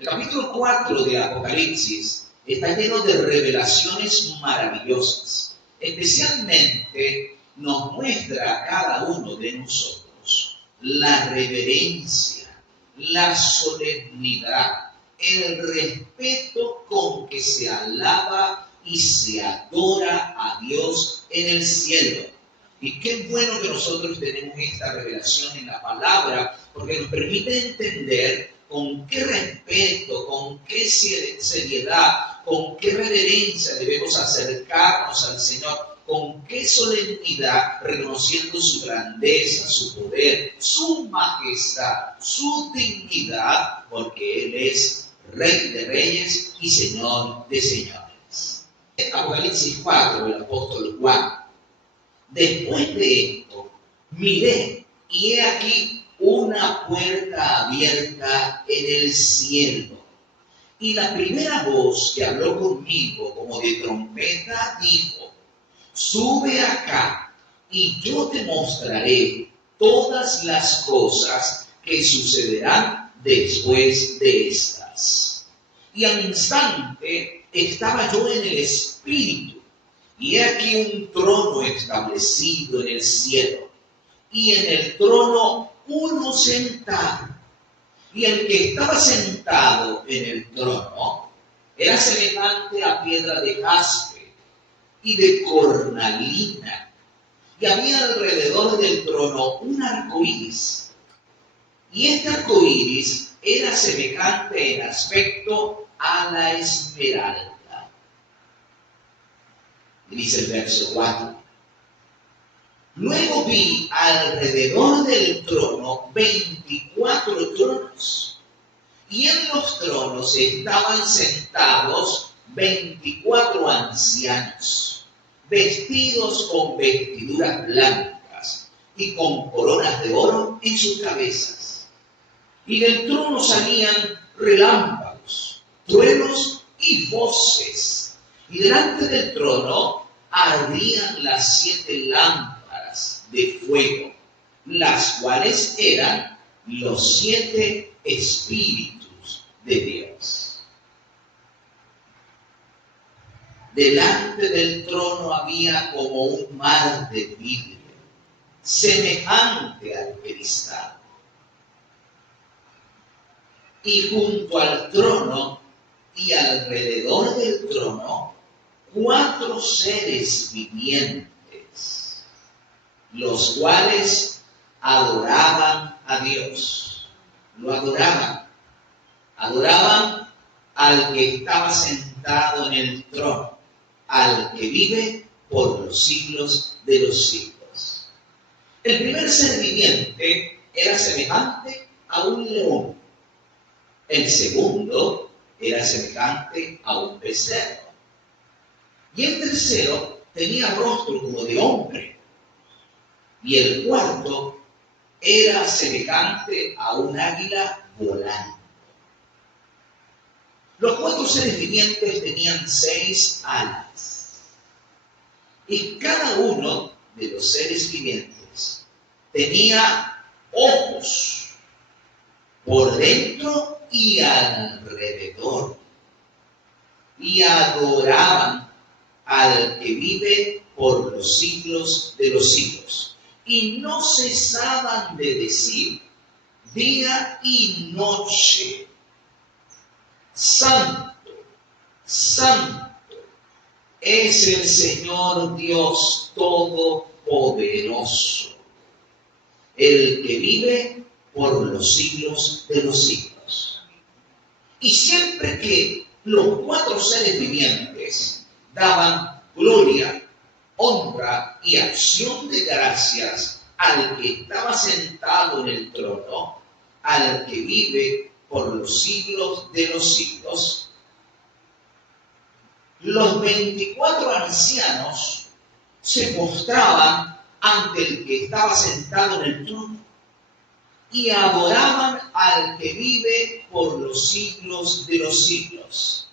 El capítulo 4 de Apocalipsis está lleno de revelaciones maravillosas. Especialmente nos muestra a cada uno de nosotros la reverencia, la solemnidad, el respeto con que se alaba y se adora a Dios en el cielo. Y qué bueno que nosotros tenemos esta revelación en la palabra, porque nos permite entender con qué respeto, con qué seriedad, con qué reverencia debemos acercarnos al Señor, con qué solemnidad, reconociendo su grandeza, su poder, su majestad, su dignidad, porque Él es Rey de Reyes y Señor de Señores. Apocalipsis 4, el apóstol Juan. Después de esto, miré y he aquí una puerta abierta en el cielo. Y la primera voz que habló conmigo como de trompeta dijo: sube acá y yo te mostraré todas las cosas que sucederán después de estas. Y al instante estaba yo en el Espíritu, y he aquí un trono establecido en el cielo, y en el trono uno sentado. Y el que estaba sentado en el trono era semejante a piedra de jaspe y de cornalina, y había alrededor del trono un arco iris. Y este arco iris era semejante en aspecto a la esmeralda. Dice el verso 4. Luego vi alrededor del trono 24 tronos, y en los tronos estaban sentados 24 ancianos, vestidos con vestiduras blancas y con coronas de oro en sus cabezas. Y del trono salían relámpagos, truenos y voces, y delante del trono ardían las 7 lámparas de fuego, las cuales eran los 7 espíritus de Dios. Delante del trono había como un mar de vidrio, semejante al cristal. Y junto al trono y alrededor del trono 4 seres vivientes, los cuales adoraban a Dios. Lo adoraban. Adoraban al que estaba sentado en el trono, al que vive por los siglos de los siglos. El primer ser viviente era semejante a un león. El segundo era semejante a un becerro. Y el tercero tenía rostro como de hombre. Y el cuarto era semejante a un águila volando. Los 4 seres vivientes tenían 6 alas. Y cada uno de los seres vivientes tenía ojos por dentro y alrededor. Y adoraban al que vive por los siglos de los siglos. Y no cesaban de decir día y noche: Santo, Santo es el Señor Dios Todopoderoso, el que vive por los siglos de los siglos. Y siempre que los 4 seres vivientes daban gloria, honra y acción de gracias al que estaba sentado en el trono, al que vive por los siglos de los siglos, los 24 ancianos se postraban ante el que estaba sentado en el trono y adoraban al que vive por los siglos de los siglos,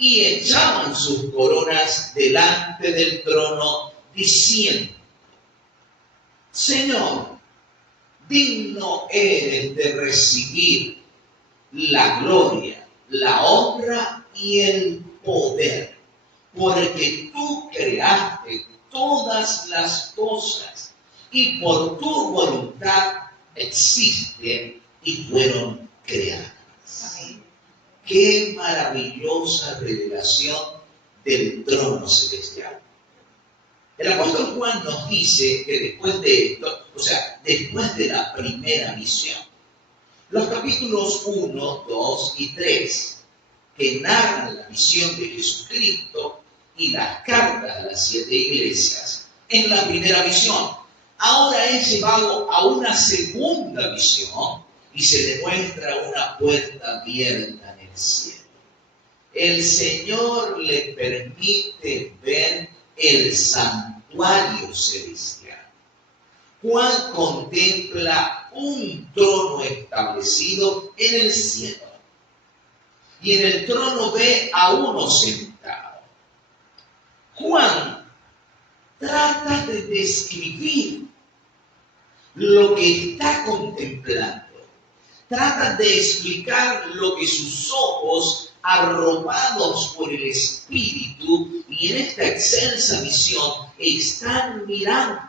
y echaban sus coronas delante del trono, diciendo: Señor, digno eres de recibir la gloria la honra y el poder, porque tú creaste todas las cosas y por tu voluntad existen y fueron creadas. Amén. Qué maravillosa revelación del trono celestial. El apóstol Juan nos dice que después de esto, o sea, después de la primera misión, los capítulos 1, 2 y 3, que narran la misión de Jesucristo y las cartas a las 7 iglesias, en la primera misión, ahora es llevado a una segunda misión y se le muestra una puerta abierta en el cielo. El Señor le permite ver el santuario celestial. Juan contempla un trono establecido en el cielo. Y en el trono ve a uno sentado. Juan trata de describir lo que está contemplando. Trata de explicar lo que sus ojos, arropados por el Espíritu y en esta excelsa visión, están mirando.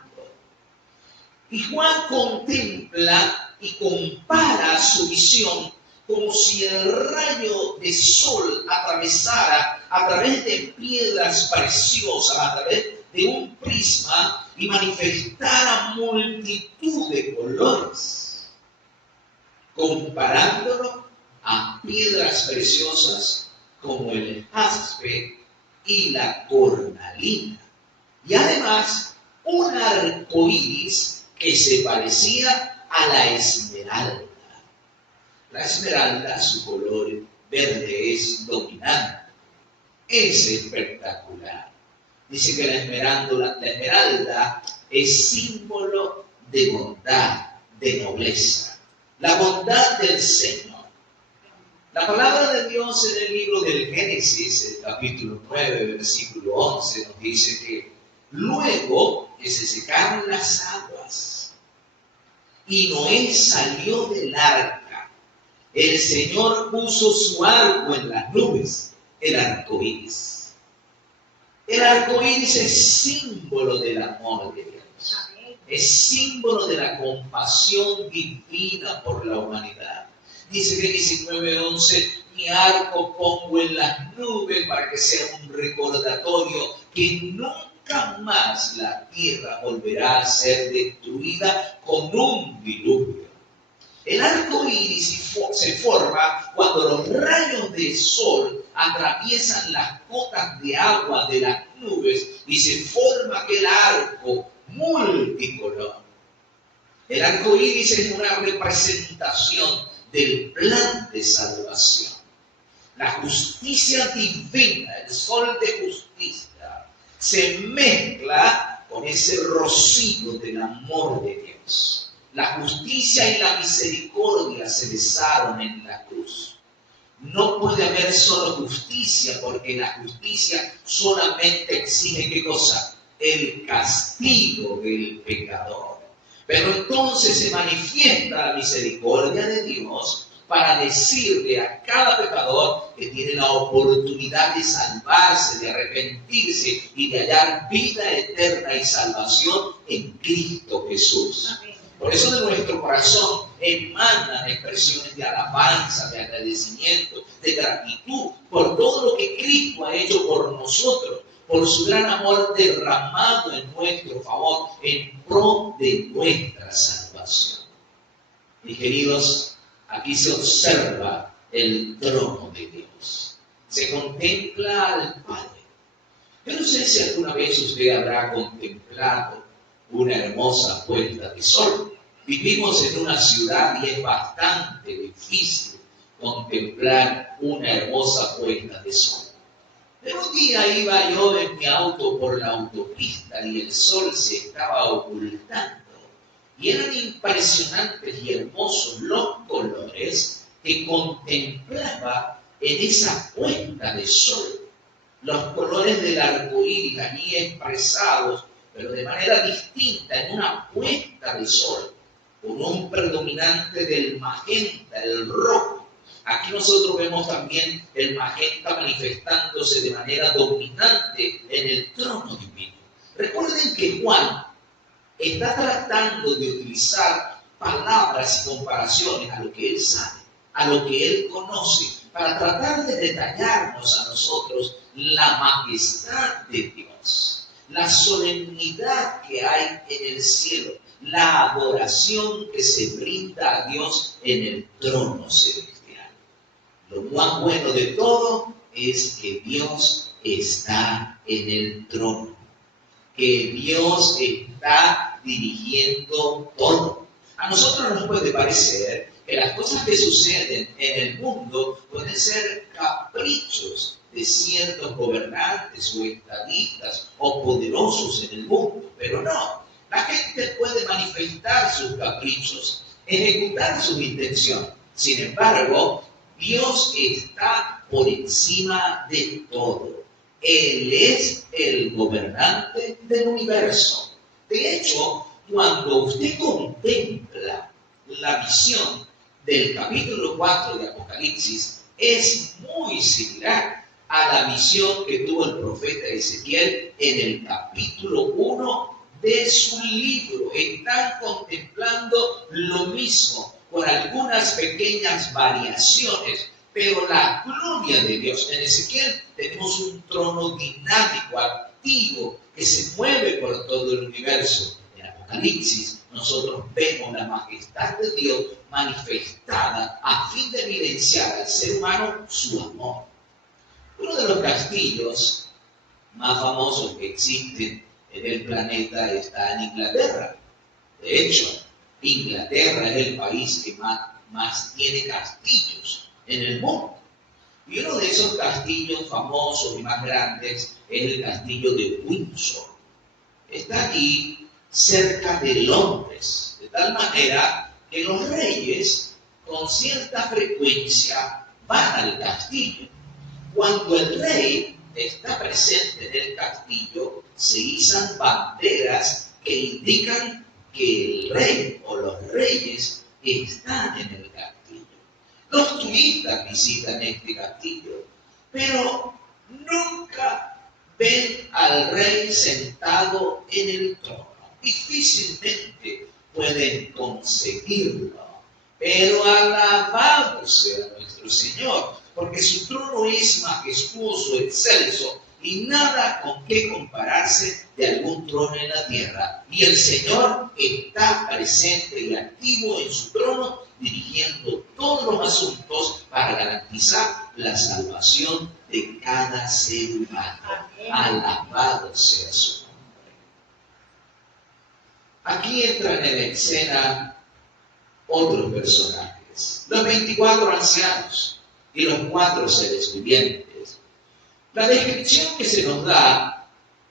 Y Juan contempla y compara su visión como si el rayo de sol atravesara a través de piedras preciosas, a través de un prisma y manifestara multitud de colores, comparándolo a piedras preciosas como el jaspe y la cornalina. Y además, un arco iris que se parecía a la esmeralda. La esmeralda, su color verde es dominante, es espectacular. Dice que la esmeralda es símbolo de bondad, de nobleza, la bondad del Señor. La palabra de Dios en el libro del Génesis, el capítulo 9, versículo 11, nos dice que luego que se secaron las aguas y Noé salió del arca, el Señor puso su arco en las nubes, el arco iris. El arco iris es símbolo del amor de Dios. Es símbolo de la compasión divina por la humanidad. Dice que 19:11, mi arco pongo en las nubes para que sea un recordatorio que nunca más la tierra volverá a ser destruida con un diluvio. El arco iris se forma cuando los rayos del sol atraviesan las gotas de agua de las nubes y se forma aquel arco multicolor. El arco iris es una representación del plan de salvación. La justicia divina, el sol de justicia, se mezcla con ese rocío del amor de Dios. La justicia y la misericordia se besaron en la cruz. No puede haber solo justicia, porque la justicia solamente exige, ¿qué cosa? El castigo del pecador. Pero entonces se manifiesta la misericordia de Dios para decirle a cada pecador que tiene la oportunidad de salvarse, de arrepentirse y de hallar vida eterna y salvación en Cristo Jesús. Amén. Por eso de nuestro corazón emanan expresiones de alabanza, de agradecimiento, de gratitud por todo lo que Cristo ha hecho por nosotros, por su gran amor derramado en nuestro favor, en pro de nuestra salvación. Mis queridos, aquí se observa el trono de Dios. Se contempla al Padre. Yo no sé si alguna vez usted habrá contemplado una hermosa puesta de sol. Vivimos en una ciudad y es bastante difícil contemplar una hermosa puesta de sol. Pero un día iba yo en mi auto por la autopista y el sol se estaba ocultando. Y eran impresionantes y hermosos los colores que contemplaba en esa puesta de sol. Los colores del arco iris allí expresados, pero de manera distinta en una puesta de sol, con un predominante del magenta, el rojo. Aquí nosotros vemos también el magenta manifestándose de manera dominante en el trono divino. Recuerden que Juan está tratando de utilizar palabras y comparaciones a lo que él sabe, a lo que él conoce, para tratar de detallarnos a nosotros la majestad de Dios, la solemnidad que hay en el cielo, la adoración que se brinda a Dios en el trono celestial. Lo más bueno de todo es que Dios está en el trono, que Dios está dirigiendo todo. A nosotros nos puede parecer que las cosas que suceden en el mundo pueden ser caprichos de ciertos gobernantes o estadistas o poderosos en el mundo, pero no. La gente puede manifestar sus caprichos, ejecutar sus intenciones. Sin embargo, Dios está por encima de todo. Él es el gobernante del universo. De hecho, cuando usted contempla la visión del capítulo 4 de Apocalipsis, es muy similar a la visión que tuvo el profeta Ezequiel en el capítulo 1 de su libro. Están contemplando lo mismo, con algunas pequeñas variaciones, pero la gloria de Dios. En Ezequiel tenemos un trono dinámico, activo, que se mueve por todo el universo. En Apocalipsis nosotros vemos la majestad de Dios manifestada a fin de evidenciar al ser humano su amor. Uno de los castillos más famosos que existen en el planeta está en Inglaterra. De hecho, Inglaterra es el país que más tiene castillos en el mundo. Y uno de esos castillos famosos y más grandes es el castillo de Windsor. Está aquí cerca de Londres, de tal manera que los reyes con cierta frecuencia van al castillo. Cuando el rey está presente en el castillo, se izan banderas que indican que el rey o los reyes están en el castillo. Los turistas visitan este castillo, pero nunca ven al rey sentado en el trono. Difícilmente pueden conseguirlo, pero alabado sea nuestro Señor, porque su trono es majestuoso, excelso, y nada con qué compararse de algún trono en la tierra. Y el Señor está presente y activo en su trono, dirigiendo todos los asuntos para garantizar la salvación de cada ser humano. Alabado sea su nombre. Aquí entran en escena otros personajes, los 24 ancianos y los 4 seres vivientes. La descripción que se nos da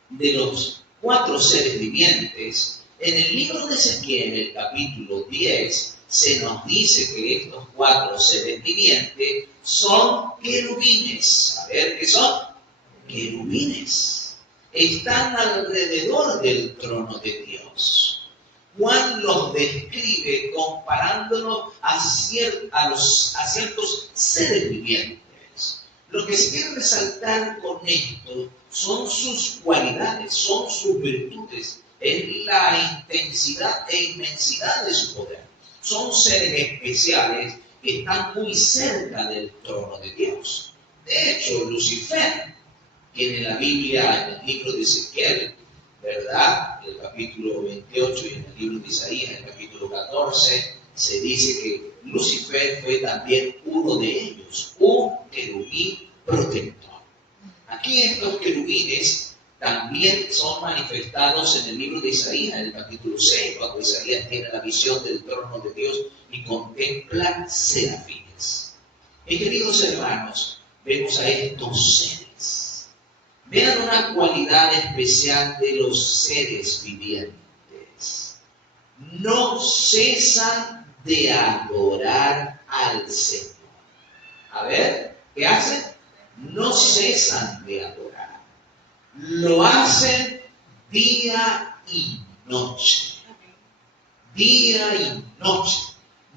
de los 4 seres vivientes en el libro de Ezequiel, el capítulo 10, se nos dice que estos 4 seres vivientes son querubines. A ver, ¿qué son? Querubines. Están alrededor del trono de Dios. Juan los describe comparándolos a ciertos seres vivientes. Lo que se quiere resaltar con esto son sus cualidades, son sus virtudes, es la intensidad e inmensidad de su poder. Son seres especiales que están muy cerca del trono de Dios. De hecho, Lucifer, quien en la Biblia, en el libro de Ezequiel, ¿verdad? En el capítulo 28 y en el libro de Isaías, en el capítulo 14, se dice que Lucifer fue también uno de ellos, un querubín protector. Aquí estos querubines también son manifestados en el libro de Isaías, en el capítulo 6, cuando Isaías tiene la visión del trono de Dios y contempla serafines. Y queridos hermanos, vemos a estos seres. Vean una cualidad especial de los seres vivientes. No cesan de adorar al Señor. A ver, ¿qué hacen? No cesan de adorar. Lo hacen día y noche. Día y noche.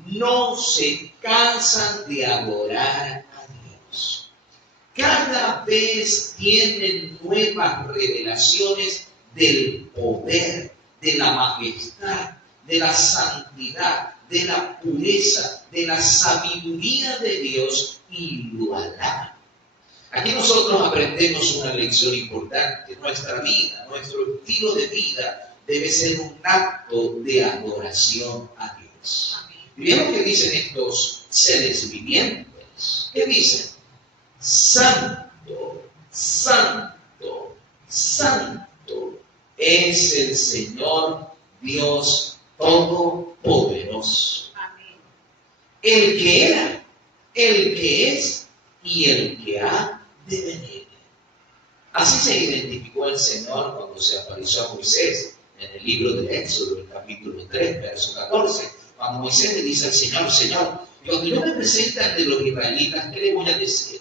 No se cansan de adorar a Dios. Cada vez tienen nuevas revelaciones del poder, de la majestad, de la santidad, de la pureza, de la sabiduría de Dios y lo alaban. Aquí nosotros aprendemos una lección importante. Nuestra vida, nuestro estilo de vida debe ser un acto de adoración a Dios. Y vean lo que dicen estos seres vivientes. ¿Qué dicen? Santo, santo, santo es el Señor Dios Todopoderoso. Amén. El que era, el que es y el que ha de venir. Así se identificó el Señor cuando se apareció a Moisés en el libro del Éxodo, el capítulo 3, verso 14. Cuando Moisés le dice al Señor, Señor, cuando yo me presente ante los israelitas, ¿qué le voy a decir?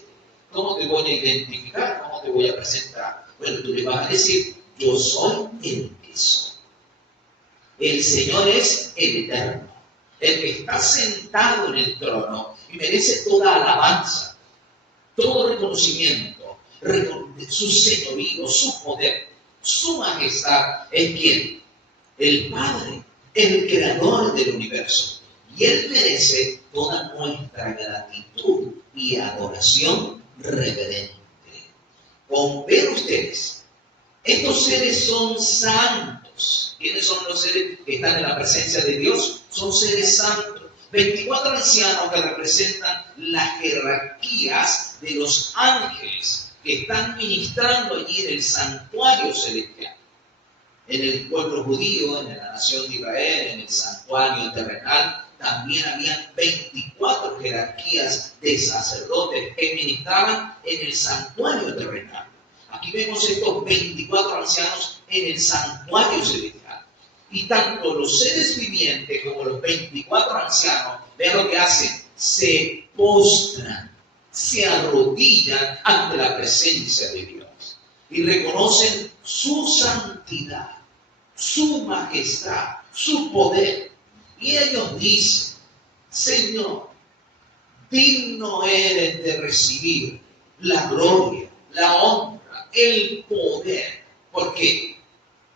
¿Cómo te voy a identificar? ¿Cómo te voy a presentar? Bueno, tú le vas a decir, yo soy el que soy. El Señor es el eterno, el que está sentado en el trono y merece toda alabanza, todo reconocimiento, su señorío, su poder, su majestad. ¿Es quién? El Padre, el creador del universo. Y Él merece toda nuestra gratitud y adoración reverente. Con ver ustedes, estos seres son santos. ¿Quiénes son los seres que están en la presencia de Dios? Son seres santos. 24 ancianos que representan las jerarquías de los ángeles que están ministrando allí en el santuario celestial. En el pueblo judío, en la nación de Israel, en el santuario terrenal, también habían 24 jerarquías de sacerdotes que ministraban en el santuario terrenal. Aquí vemos estos 24 ancianos en el santuario celestial. Y tanto los seres vivientes como los 24 ancianos, vean lo que hacen, se postran, se arrodillan ante la presencia de Dios y reconocen su santidad, su majestad, su poder. Y ellos dicen, Señor, digno eres de recibir la gloria, la honra, el poder. ¿Por qué?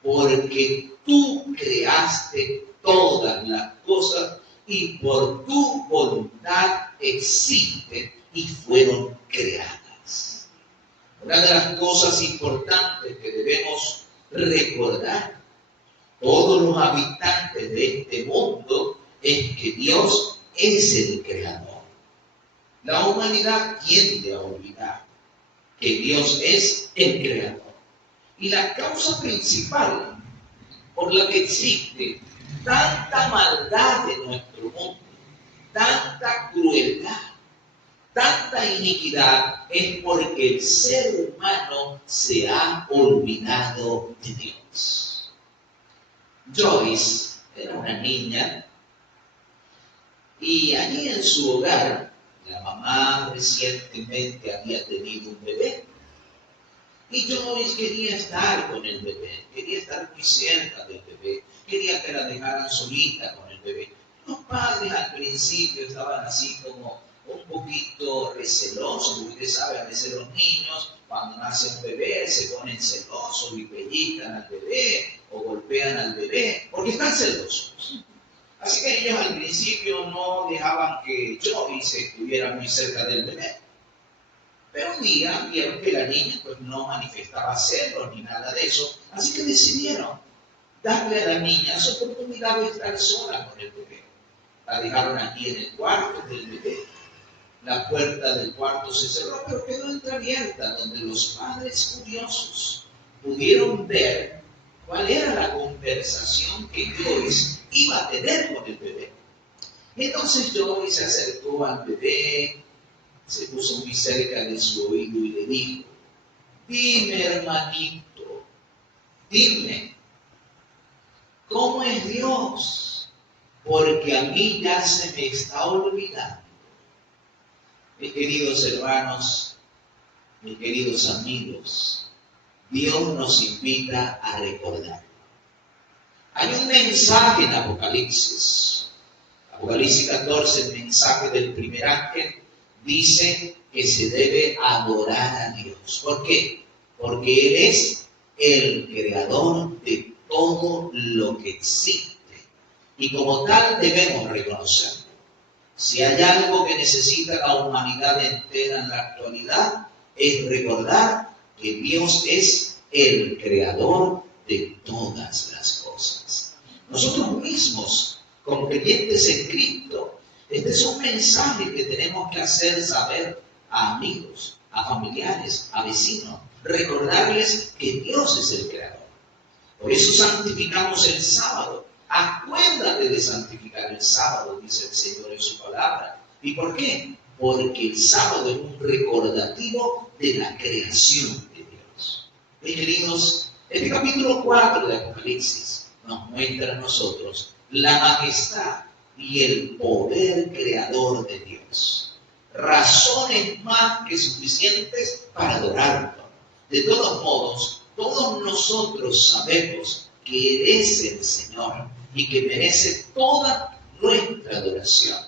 Porque tú creaste todas las cosas y por tu voluntad existen y fueron creadas. Una de las cosas importantes que debemos recordar todos los habitantes de este mundo es que Dios es el creador. La humanidad tiende a olvidar que Dios es el creador. Y la causa principal por la que existe tanta maldad en nuestro mundo, tanta crueldad, tanta iniquidad, es porque el ser humano se ha olvidado de Dios. Joyce era una niña y allí en su hogar la mamá recientemente había tenido un bebé y Joyce quería estar con el bebé, quería estar muy cerca del bebé, quería que la dejaran solita con el bebé. Los padres al principio estaban así como un poquito recelosos, porque ustedes saben, a veces los niños cuando nace un bebé se ponen celosos y pellizcan al bebé o golpean al bebé porque están celosos. Así que ellos al principio no dejaban que Joyce estuviera muy cerca del bebé. Pero un día vieron que la niña pues no manifestaba celos ni nada de eso, así que decidieron darle a la niña su oportunidad de estar sola con el bebé. La dejaron aquí en el cuarto del bebé. La puerta del cuarto se cerró, pero quedó entreabierta, donde los padres curiosos pudieron ver cuál era la conversación que Joyce iba a tener con el bebé. Y entonces Joyce se acercó al bebé, se puso muy cerca de su oído y le dijo, dime hermanito, dime, ¿cómo es Dios? Porque a mí ya se me está olvidando. Mis queridos hermanos, mis queridos amigos, Dios nos invita a recordar. Hay un mensaje en Apocalipsis, Apocalipsis 14, el mensaje del primer ángel, dice que se debe adorar a Dios. ¿Por qué? Porque Él es el creador de todo lo que existe. Y como tal debemos reconocerlo. Si hay algo que necesita la humanidad entera en la actualidad, es recordar que Dios es el creador de todas las cosas. Nosotros mismos, como creyentes en Cristo, este es un mensaje que tenemos que hacer saber a amigos, a familiares, a vecinos, recordarles que Dios es el creador. Por eso santificamos el sábado. Acuérdate de santificar el sábado, dice el Señor en su palabra. ¿Y por qué? Porque el sábado es un recordativo de la creación de Dios. Mis queridos, este capítulo 4 de Apocalipsis nos muestra a nosotros la majestad y el poder creador de Dios. Razones más que suficientes para adorarlo. De todos modos, todos nosotros sabemos que Él es el Señor y que merece toda nuestra adoración,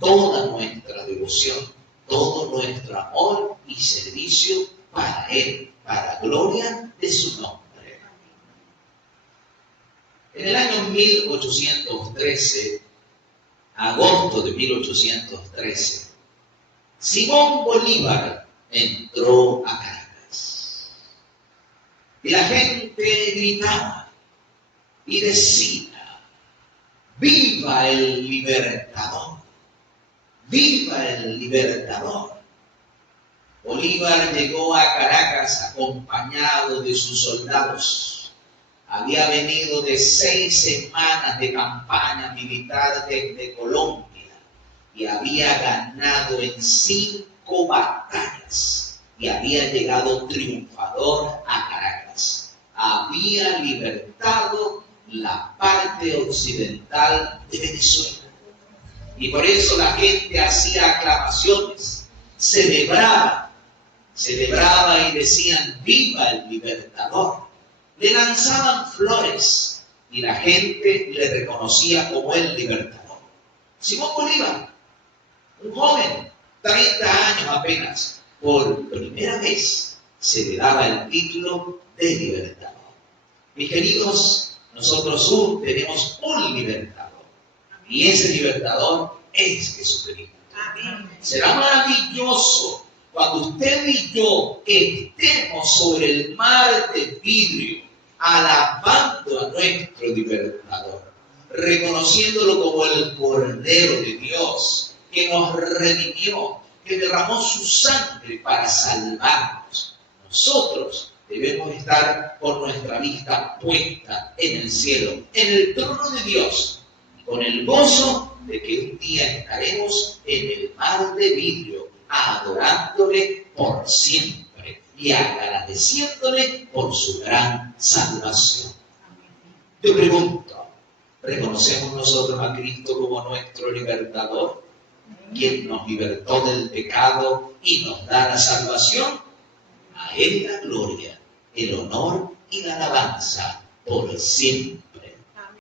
toda nuestra devoción, todo nuestro amor y servicio para Él, para gloria de su nombre. En el año 1813, agosto de 1813, Simón Bolívar entró a Caracas. Y la gente gritaba y decía: ¡viva el libertador! ¡Viva el libertador! Bolívar llegó a Caracas acompañado de sus soldados. Había venido de 6 semanas de campaña militar desde Colombia y había ganado en 5 batallas y había llegado triunfador a Caracas. Había libertado la parte occidental de Venezuela. Y por eso la gente hacía aclamaciones, celebraba y decían: ¡viva el libertador! Le lanzaban flores y la gente le reconocía como el libertador. Simón Bolívar, un joven, 30 años apenas, por primera vez se le daba el título de libertador. Mis queridos, nosotros tenemos un libertador. Y ese libertador es Jesucristo. Será maravilloso cuando usted y yo estemos sobre el mar de vidrio, alabando a nuestro libertador, reconociéndolo como el Cordero de Dios, que nos redimió, que derramó su sangre para salvarnos. Nosotros debemos estar con nuestra vista puesta en el cielo, en el trono de Dios, con el gozo de que un día estaremos en el mar de vidrio, adorándole por siempre y agradeciéndole por su gran salvación. Te pregunto, ¿reconocemos nosotros a Cristo como nuestro libertador, quien nos libertó del pecado y nos da la salvación? A Él la gloria, el honor y la alabanza por siempre.